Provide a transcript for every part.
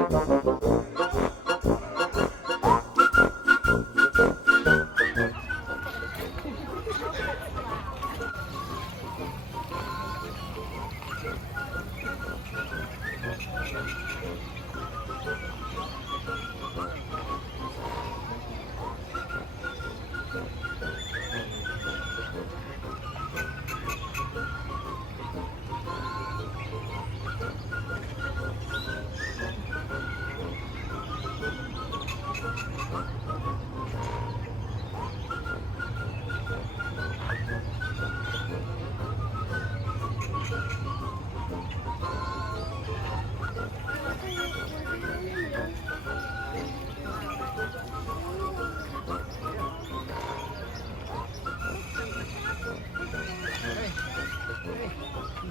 You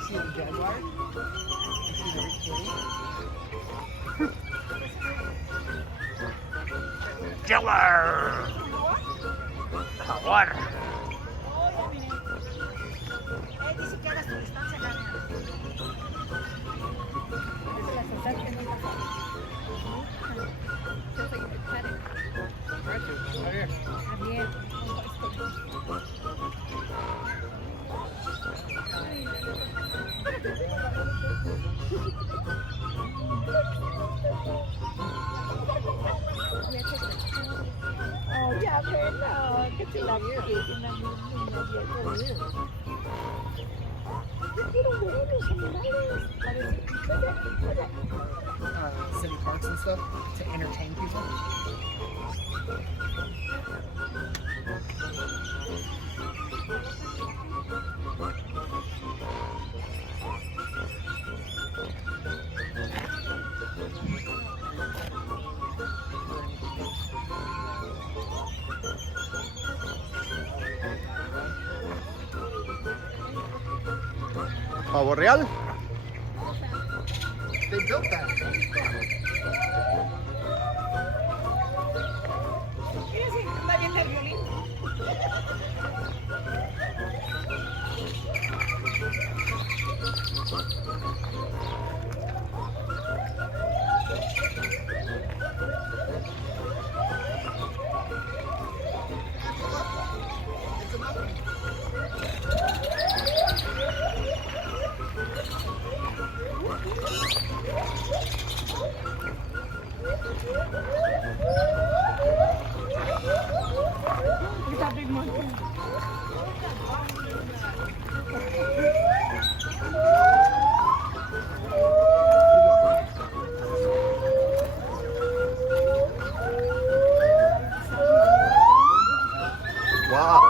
see the jaguar? You see the big kitty? Jaguar! Jaguar! Dice que hagas tu distancia, Carmen. Oh, ya ven, que te la quieren a mi niña vieja. Yo quiero ver los animales. City parks and stuff to entertain people. Pavo real. They built that. Mira si anda bien el violín. Está big monkey. Wow.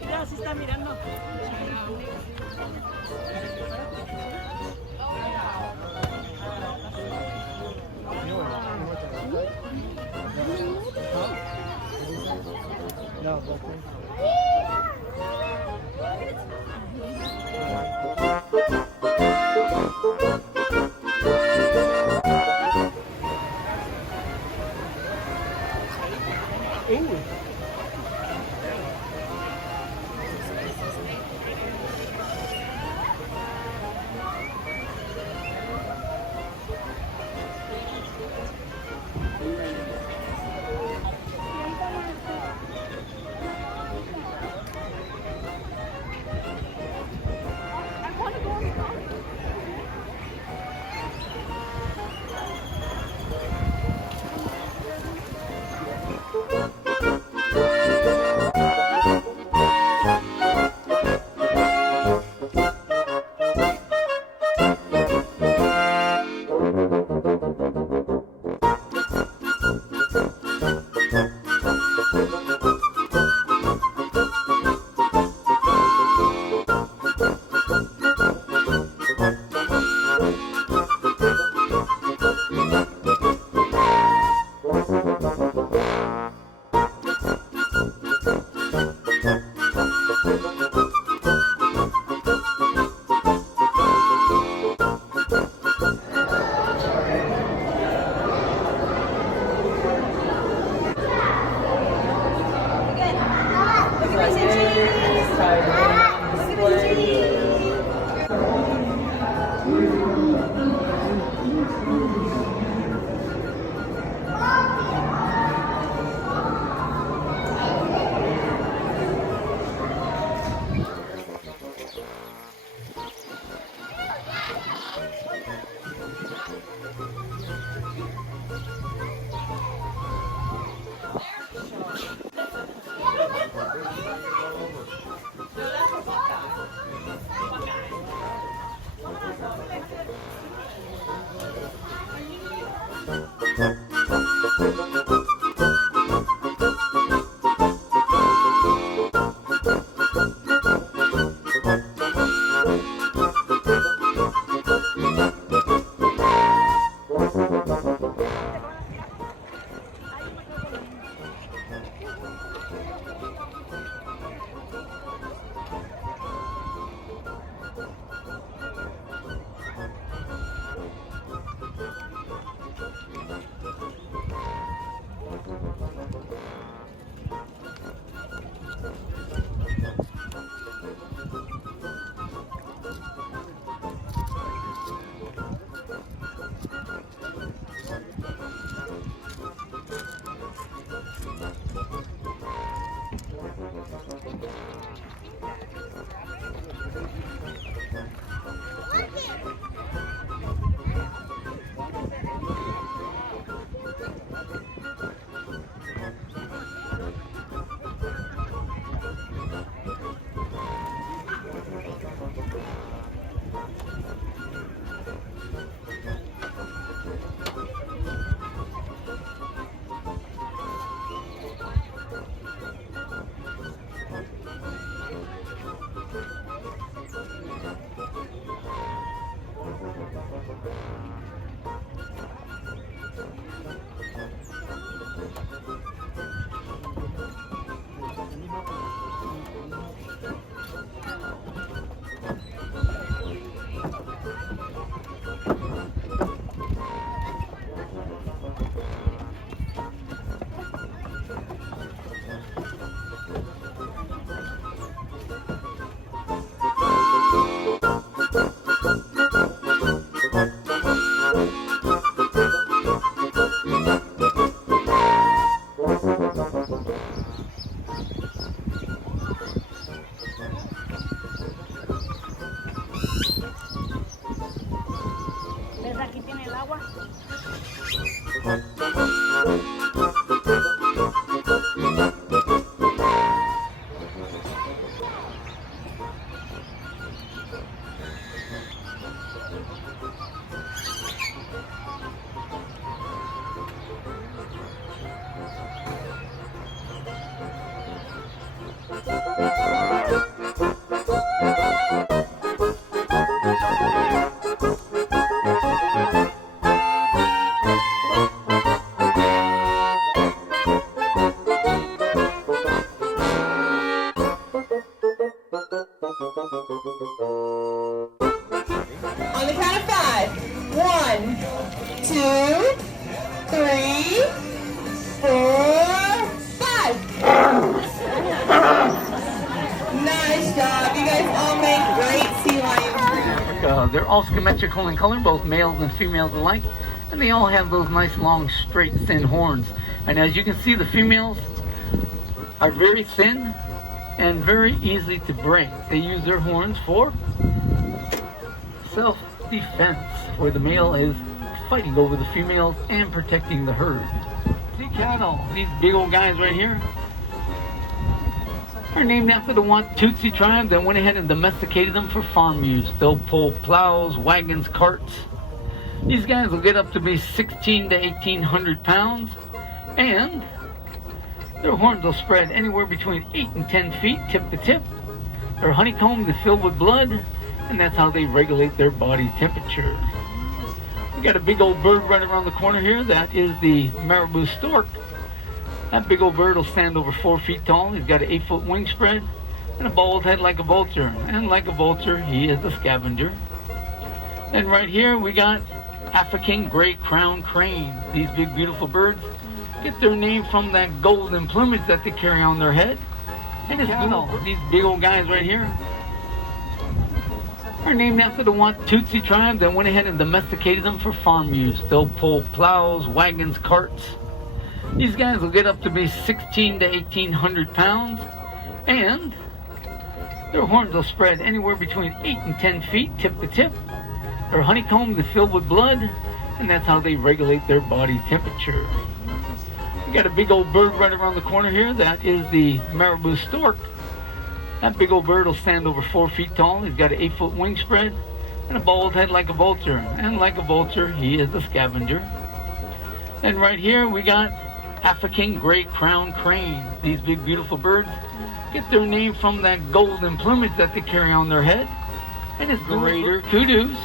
Mira, se está mirando. No, Ooh. quá. On the count of 5. 1, 2, 3, 4, 5. Nice job. You guys all make great sea lions. They're all symmetrical in color, both males and females alike, and they all have those nice long straight thin horns. And as you can see, the females are very thin and very easy to break. They use their horns for self-defense, where the male is fighting over the females and protecting the herd. See cattle, these big old guys right here, are named after the Watusi tribe that went ahead and domesticated them for farm use. They'll pull plows, wagons, carts. These guys will get up to be 16 to 1,800 pounds, and their horns will spread anywhere between 8 and 10 feet tip to tip. They're honeycombed and filled with blood, and that's how they regulate their body temperature. We got a big old bird right around the corner here. That is the marabou stork. That big old bird will stand over 4 feet tall. He's got an 8-foot wingspread and a bald head like a vulture. And like a vulture, he is a scavenger. And right here we got African gray crowned crane. These big beautiful birds get their name from that golden plumage that they carry on their head. And it's these big old guys right here are named after the Watusi tribe that went ahead and domesticated them for farm use. They'll pull plows, wagons, carts. These guys will get up to be 16 to 1,800 pounds, and their horns will spread anywhere between 8 and 10 feet tip to tip. They're honeycombed and filled with blood, and that's how they regulate their body temperature. We got a big old bird right around the corner here. That is the marabou stork. That big old bird will stand over 4 feet tall. He's got an 8-foot wingspread and a bald head like a vulture. And like a vulture, he is a scavenger. And right here we got African gray crowned crane. These big beautiful birds get their name from that golden plumage that they carry on their head. And it's greater kudos.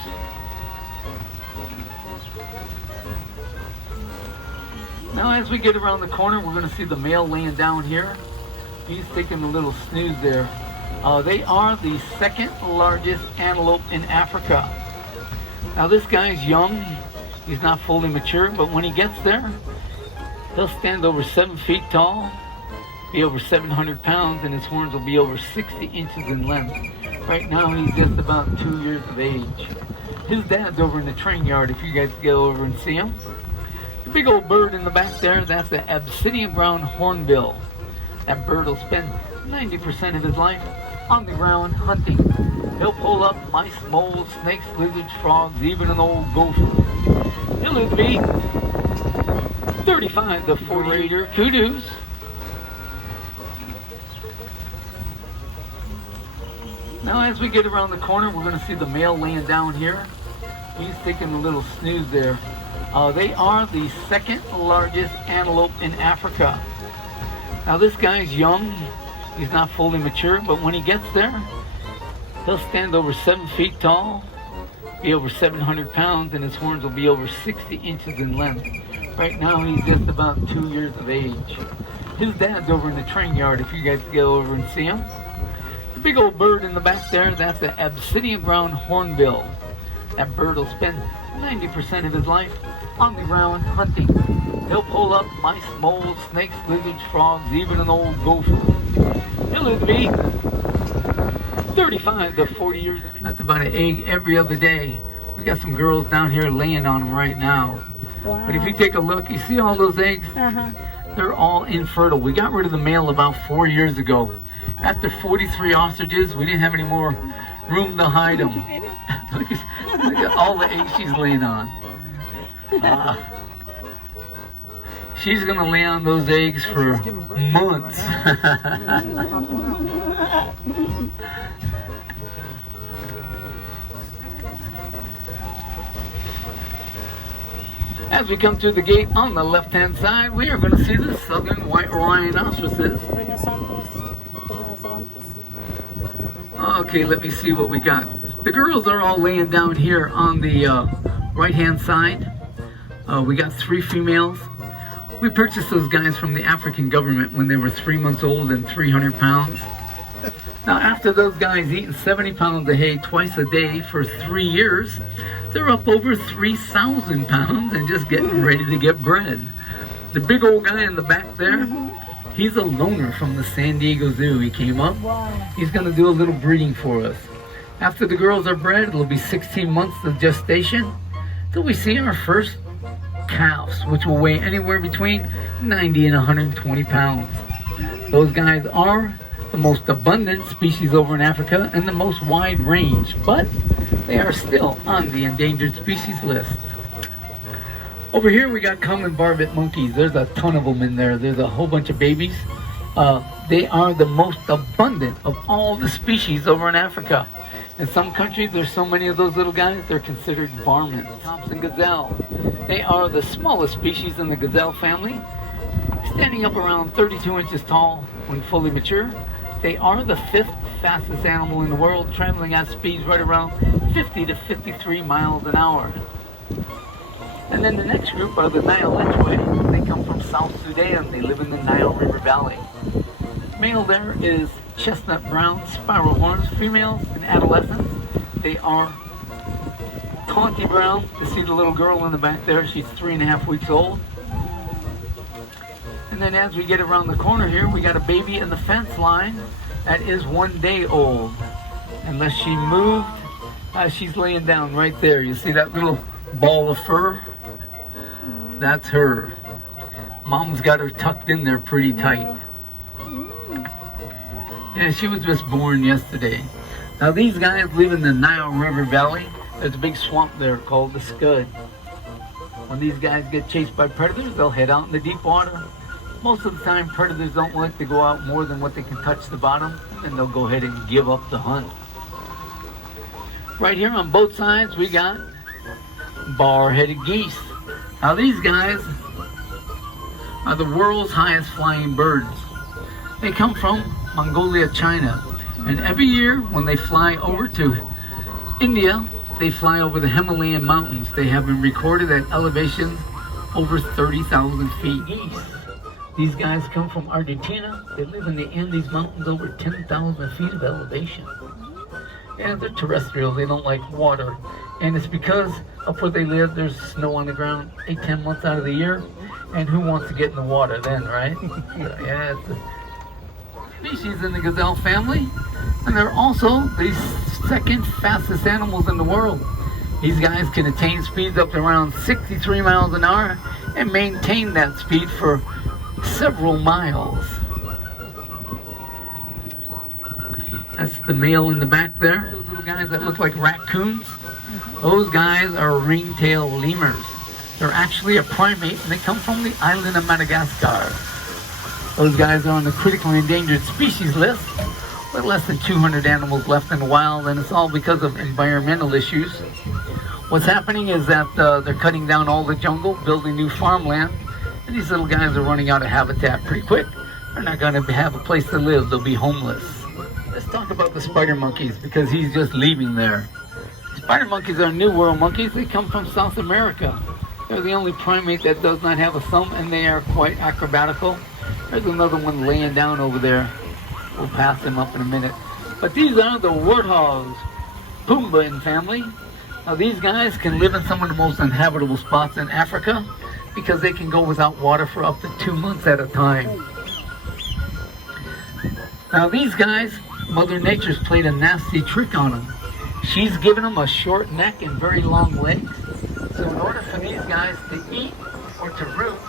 Now as we get around the corner, we're going to see the male laying down here. He's taking a little snooze there. They are the second largest antelope in Africa. Now this guy's young. He's not fully mature, but when he gets there, he'll stand over 7 feet tall, be over 700 pounds, and his horns will be over 60 inches in length. Right now he's just about 2 years of age. His dad's over in the train yard if you guys go over and see him. The big old bird in the back there, that's the obsidian brown hornbill. That bird will spend 90% of his life on the ground hunting. He'll pull up mice, moles, snakes, lizards, frogs, even an old gopher. He'll live to be 35 to 48 kudos. Now as we get around the corner, we're going to see the male laying down here. He's taking a little snooze there. They are the second largest antelope in Africa. Now this guy's young. He's not fully mature, but when he gets there, he'll stand over 7 feet tall, be over 700 pounds, and his horns will be over 60 inches in length. Right now he's just about 2 years of age. His dad's over in the train yard if you guys go over and see him. The big old bird in the back there, that's the obsidian brown hornbill. That bird will spend 90% of his life on the ground hunting. He'll pull up mice, moles, snakes, lizards, frogs, even an old gopher. He'll live to be 35 to 40 years. That's about an egg every other day. We got some girls down here laying on them right now. Wow. But if you take a look, you see all those eggs? They're all infertile. We got rid of the male about 4 years ago. After 43 ostriches, we didn't have any more room to hide them. Look at all the eggs she's laying on. She's gonna lay on those eggs for months. As we come through the gate on the left-hand side, we are going to see the southern white rhinoceroses. Okay, let me see what we got. The girls are all laying down here on the right-hand side. We got 3 females. We purchased those guys from the African government when they were 3 months old and 300 pounds. Now, after those guys eating 70 pounds of hay twice a day for 3 years, they're up over 3,000 pounds and just getting ready to get bred. The big old guy in the back there, he's a loner from the San Diego Zoo. He came up. He's going to do a little breeding for us. After the girls are bred, it'll be 16 months of gestation till we see our first calves, which will weigh anywhere between 90 and 120 pounds. Those guys are the most abundant species over in Africa and the most wide range, but they are still on the endangered species list. Over here we got common barbet monkeys. There's a ton of them in there. There's a whole bunch of babies. They are the most abundant of all the species over in Africa. In some countries there's so many of those little guys they're considered varmints. Thompson gazelle. They are the smallest species in the gazelle family, standing up around 32 inches tall when fully mature. They are the 5th fastest animal in the world, traveling at speeds right around 50 to 53 miles an hour. And then the next group are the Nile Litchfield. They come from South Sudan. They live in the Nile River Valley. Male there is chestnut brown spiral horns. Females in adolescence, they are taunty brown. You see the little girl in the back there, she's 3.5 weeks old. And then as we get around the corner here, we got a baby in the fence line that is 1 day old. Unless she moved, she's laying down right there. You see that little ball of fur? That's her. Mom's got her tucked in there pretty tight. Yeah, she was just born yesterday. Now these guys live in the Nile River Valley. There's a big swamp there called the Scud. When these guys get chased by predators, they'll head out in the deep water. Most of the time, predators don't like to go out more than what they can touch the bottom, and they'll go ahead and give up the hunt. Right here on both sides, we got bar-headed geese. Now these guys are the world's highest flying birds. They come from Mongolia, China, and every year when they fly over to India, they fly over the Himalayan mountains. They have been recorded at elevations over 30,000 feet. Geese. These guys come from Argentina. They live in the Andes Mountains, over 10,000 feet of elevation. And they're terrestrial. They don't like water. And it's because up where they live, there's snow on the ground 8-10 months out of the year. And who wants to get in the water then, right? So, yeah, it's a species in the gazelle family. And they're also the 2nd fastest animals in the world. These guys can attain speeds up to around 63 miles an hour and maintain that speed for several miles. That's the male in the back there. Those little guys that look like raccoons, those guys are ring-tailed lemurs. They're actually a primate and they come from the island of Madagascar. Those guys are on the critically endangered species list with less than 200 animals left in the wild, and it's all because of environmental issues. What's happening is that they're cutting down all the jungle, building new farmland, and these little guys are running out of habitat pretty quick. They're not going to have a place to live. They'll be homeless. Let's talk about the spider monkeys because he's just leaving there. Spider monkeys are New World monkeys. They come from South America. They're the only primate that does not have a thumb, and they are quite acrobatical. There's another one laying down over there. We'll pass them up in a minute. But these are the warthogs, Pumbaa in family. Now these guys can live in some of the most inhabitable spots in Africa because they can go without water for up to 2 months at a time. Now these guys, Mother Nature's played a nasty trick on them. She's given them a short neck and very long legs. So in order for these guys to eat or to root,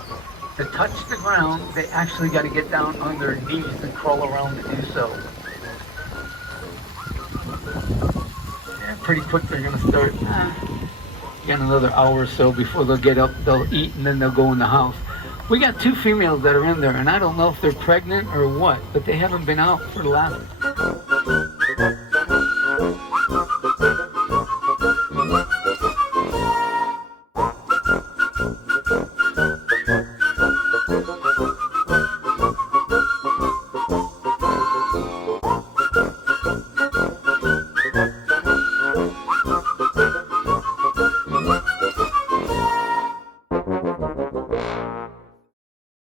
to touch the ground, they actually got to get down on their knees and crawl around to do so. Yeah, pretty quick they're going to start Got another hour or so before they'll get up, they'll eat, and then they'll go in the house. We got 2 females that are in there, and I don't know if they're pregnant or what, but they haven't been out for the last